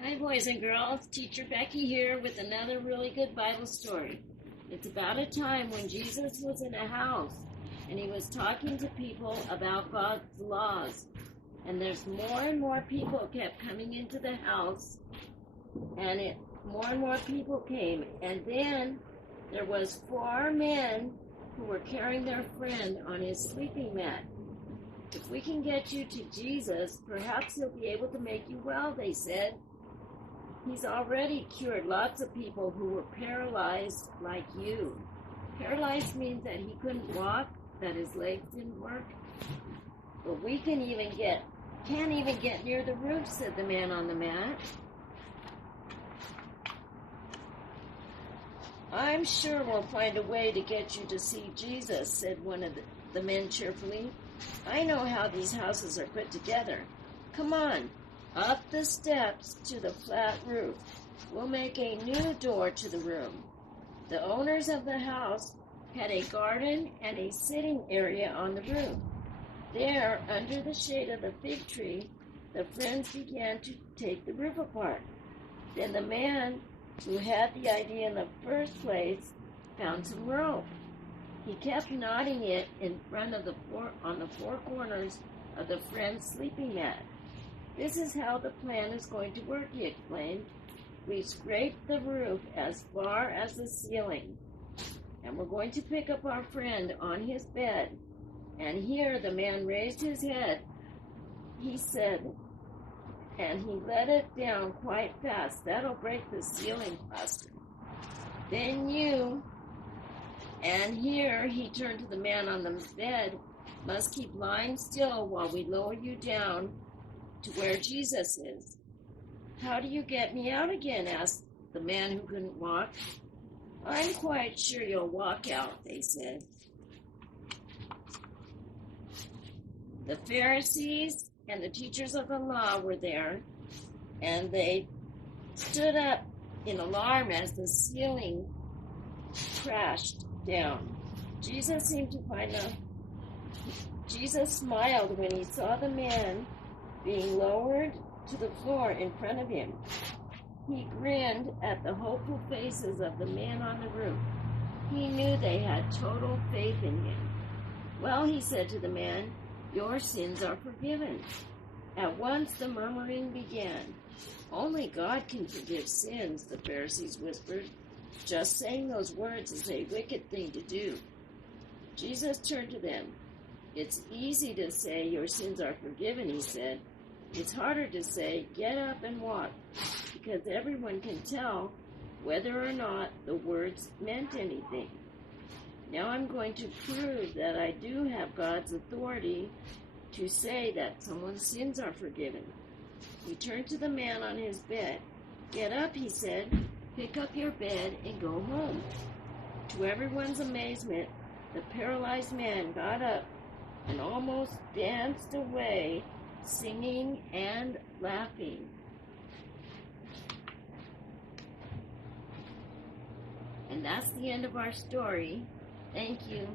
Hi, boys and girls. Teacher Becky here with another really good Bible story. It's about a time when Jesus was in a house and he was talking to people about God's laws. And there's more and more people kept coming into the house, and more and more people came. And then there was 4 men who were carrying their friend on his sleeping mat. If we can get you to Jesus, perhaps he'll be able to make you well, they said. He's already cured lots of people who were paralyzed like you. Paralyzed means that he couldn't walk, that his legs didn't work. But we can't even get near the roof, said the man on the mat. I'm sure we'll find a way to get you to see Jesus, said one of the men cheerfully. I know how these houses are put together. Come on. Up the steps to the flat roof. We'll make a new door to the room. The owners of the house had a garden and a sitting area on the roof. There, under the shade of the fig tree, the friends began to take the roof apart. Then the man who had the idea in the first place found some rope. He kept knotting it in front of on the 4 corners of the friend's sleeping mat. This is how the plan is going to work, he explained. We scraped the roof as far as the ceiling, and we're going to pick up our friend on his bed. And here the man raised his head, he said, and he let it down quite fast. That'll break the ceiling cluster. Then you, and here he turned to the man on the bed, must keep lying still while we lower you down to where Jesus is. How do you get me out again? Asked the man who couldn't walk. I'm quite sure you'll walk out, they said. The Pharisees and the teachers of the law were there, and they stood up in alarm as the ceiling crashed down. Jesus smiled when he saw the man being lowered to the floor in front of him. He grinned at the hopeful faces of the men on the roof. He knew they had total faith in him. Well, he said to the man, your sins are forgiven. At once the murmuring began. Only God can forgive sins, the Pharisees whispered. Just saying those words is a wicked thing to do. Jesus turned to them. It's easy to say your sins are forgiven, he said. It's harder to say, get up and walk, because everyone can tell whether or not the words meant anything. Now I'm going to prove that I do have God's authority to say that someone's sins are forgiven. He turned to the man on his bed. Get up, he said. Pick up your bed and go home. To everyone's amazement, the paralyzed man got up and almost danced away, singing and laughing. And that's the end of our story. Thank you.